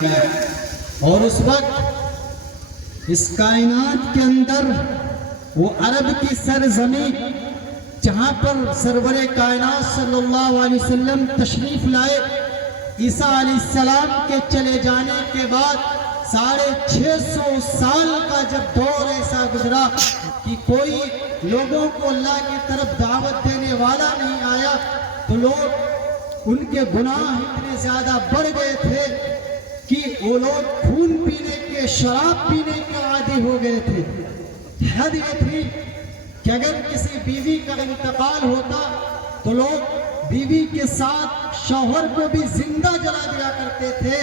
اور اس وقت اس کائنات کے اندر وہ عرب کی سرزمین جہاں پر سرور کائنات صلی اللہ علیہ وسلم تشریف لائے، عیسیٰ علیہ السلام کے چلے جانے کے بعد 650 سال کا جب دور ایسا گزرا کہ کوئی لوگوں کو اللہ کی طرف دعوت دینے والا نہیں آیا، تو لوگ ان کے گناہ اتنے زیادہ بڑھ گئے تھے کہ وہ لوگ خون پینے کے، شراب پینے کے عادی ہو گئے تھے۔ حد یہ تھی کہ اگر کسی بیوی کا انتقال ہوتا تو لوگ بیوی کے ساتھ شوہر کو بھی زندہ جلا دیا کرتے تھے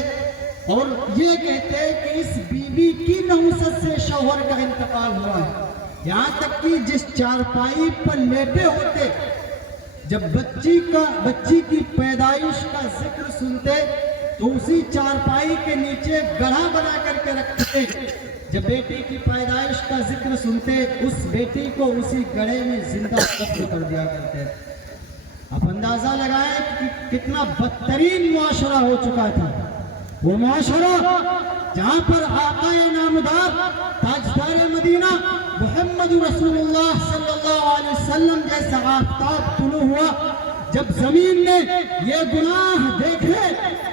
اور یہ کہتے کہ اس بیوی کی نحوست سے شوہر کا انتقال ہوا ہے۔ یہاں تک کہ جس چارپائی پر لیٹے ہوتے، جب بچی کی پیدائش کا ذکر سنتے تو اسی چارپائی کے نیچے گڑھا بنا کر کے رکھتے، جب بیٹی کی پیدائش کا ذکر سنتے اس بیٹی کو اسی گڑھے میں زندہ دفن کر دیا کرتے۔ آپ اندازہ لگائیں کہ کتنا بدترین معاشرہ ہو چکا تھا وہ معاشرہ جہاں پر آقا نامدار تاجدار مدینہ محمد رسول اللہ صلی اللہ علیہ وسلم جیسا آفتاب طلوع ہوا، جب زمین نے یہ گناہ دیکھے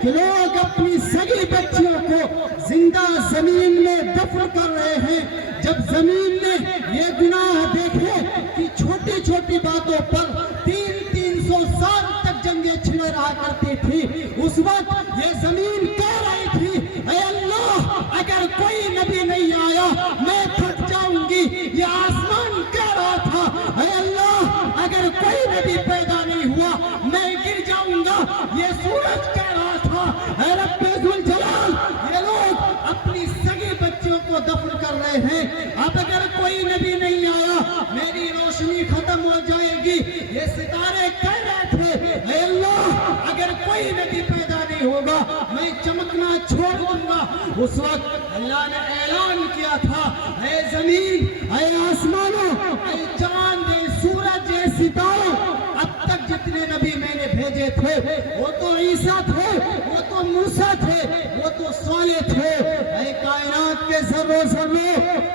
کہ لوگ اپنی سگی بچیوں کو زندہ زمین میں دفن کر رہے ہیں، جب زمین نے یہ گناہ دیکھے کہ چھوٹی چھوٹی باتوں پر 300 سال تک جنگیں چھڑے رہا کرتی تھی، اس وقت یہ زمین کہہ رہی تھی اے اللہ اگر کوئی نبی نہیں آیا میں تھک جاؤں گی۔ یہ آسمان کہہ رہا تھا اے اللہ اگر کوئی نبی پیدا نہیں ہوا میں گر جاؤں گا۔ یہ سورج کہہ رہا تھا اے رب ذوالجلال یہ لوگ اپنی سگی بچوں کو دفن کر رہے ہیں، اب اگر کوئی نبی نہیں آیا میری روشنی ختم ہو جائے گی۔ یہ ستارے کہہ رہے تھے اے اللہ اگر کوئی نبی پیدا نہیں ہوگا میں چمکنا چھوڑ دوں گا۔ اس وقت اللہ نے اعلان کیا تھا اے زمین، اے آسمانوں، اے چاند، اے سورج، اے ستاروں، اب تک جتنے نبی میں نے بھیجے تھے وہ تو عیسیٰ تھے، وہ تو موسیٰ تھے، وہ تو صالح تھے، اے کائنات کے ذروں ذروں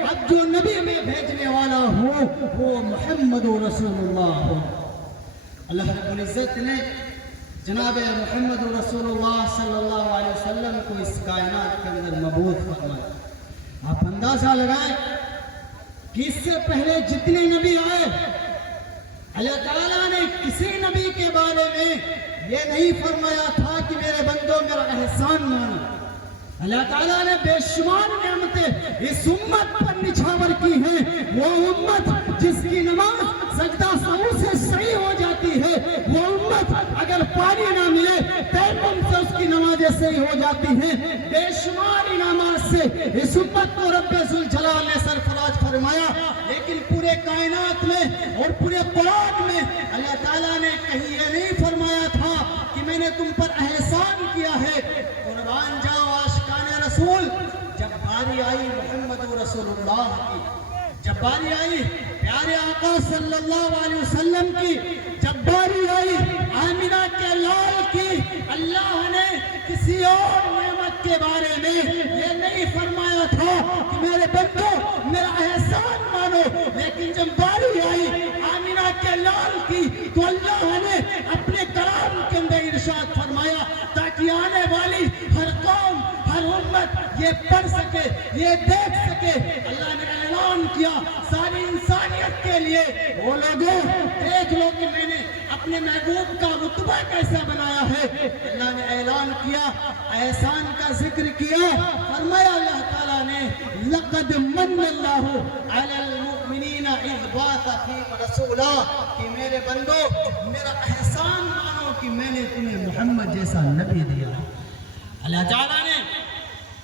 اب جو نبی میں بھیجنے والا ہوں وہ محمد رسول اللہ ہوں۔ اللہ رب العزت نے جناب محمد رسول اللہ صلی اللہ علیہ وسلم کو اس کائنات کے اندر مبعوث فرمایا۔ آپ اندازہ لگائیں کہ اس سے پہلے جتنے نبی آئے اللہ تعالیٰ نے کسی نبی کے بارے میں یہ نہیں فرمایا تھا کہ میرے بندوں میرا احسان مانو۔ اللہ تعالیٰ نے بے شمار نعمتیں اس امت پر نچھاور کی ہیں، وہ امت جس کی نماز سجدہ سہو سے صحیح ہو جاتی ہے، وہ امت اگر پانی نہ ملے تیمم سے اس کی نمازیں صحیح ہو جاتی ہیں۔ بے شمار انعامات سے اس امت کو رب ذوالجلال نے سرفراز فرمایا، لیکن پورے کائنات میں اور پورے قرآن میں اللہ تعالیٰ نے کہیں یہ نہیں فرمایا تھا کہ میں نے تم پر احسان کیا ہے۔ قربان جاؤ عاشقان رسول، جب باری آئی محمد رسول اللہ کی، جب باری آئی پیارے آقا صلی اللہ علیہ وسلم کی، جب باری آئی آمینہ کے لال کی، اللہ نے کسی اور نعمت کے بارے میں یہ نہیں فرمایا تھا کہ میرے بندوں میرا احسان مانو، لیکن جب باری آئی آمینہ کے لال کی تو اللہ نے اپنے کلام کے اندر ارشاد فرمایا تاکہ آنے والی ہر قوم ہر امت یہ پڑھ سکے، یہ دیکھ سکے۔ اللہ نے اعلان کیا ساری انسانیت کے لیے، وہ لوگوں دیکھ لو کہ میں نے اپنے محبوب کا رتبہ کیسا بنایا ہے۔ اللہ نے اعلان کیا، احسان کا ذکر کیا، فرمایا اللہ تعالیٰ نے لقد من اللہ علی المؤمنین اذ بعث فیہم رسولا، کہ میرے بندو میرا احسان مانو کہ میں نے تمہیں محمد جیسا نبی دیا۔ اللہ تعالیٰ نے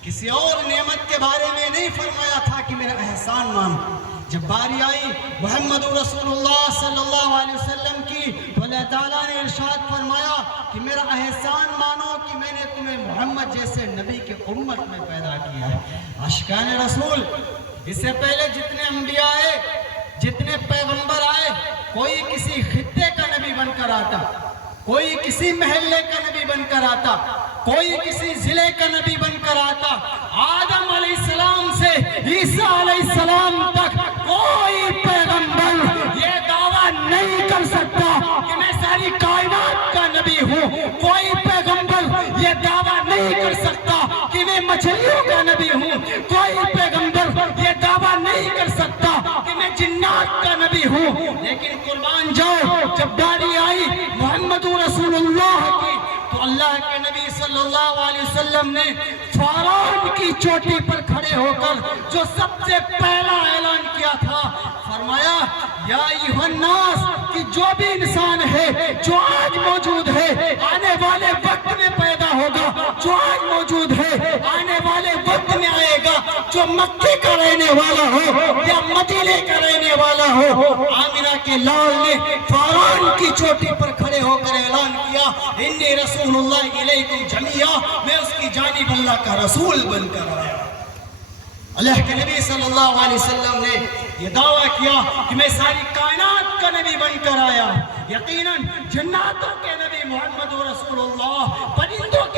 کسی اور نعمت کے بارے میں نہیں فرمایا تھا کہ میرا احسان مانو۔ جب باری آئی محمد رسول اللہ صلی اللہ علیہ وسلم کی تو اللہ تعالیٰ نے ارشاد فرمایا کہ میرا احسان مانو کہ میں نے تمہیں محمد جیسے نبی کے امت میں پیدا کیا ہے۔ عاشقان رسول، اس سے پہلے جتنے انبیاء آئے، جتنے پیغمبر آئے، کوئی کسی خطے کا نبی بن کر آتا، کوئی کسی محلے کا نبی بن کر آتا، کوئی کسی ضلع کا نبی بن کر میں مچھلیوں کا نبی ہوں. کوئی پیغمبر یہ دعویٰ نہیں کر سکتا کہ میں جنات کا نبی ہوں. لیکن قربان جاؤ جب باری آئی محمد رسول اللہ کی تو اللہ کے نبی صلی اللہ علیہ وسلم نے فاران کی چوٹی پر کھڑے ہو کر جو سب سے پہلا اعلان کیا تھا فرمایا یا ایھا الناس کہ جو بھی انسان ہے جو آج موجود ہے آنے والے وقت میں پیدا ہوگا, جو آج موجود ہے آنے والے وقت میں آئے گا, جو مکے کا رہنے والا ہو یا مدینے کا رہنے والا ہو. آمنہ کے لال نے فاران کی چوٹی پر کھڑے ہو کر اعلان کیا انی رسول اللہ الیکم جمیعا, میں اس کی جانب اللہ کا رسول بن کر آیا. اللہ کے نبی صلی اللہ علیہ وسلم نے یہ دعویٰ کیا کہ میں ساری کائنات کا نبی بن کر آیا. یقیناً جناتوں کے نبی محمد رسول اللہ, پرندوں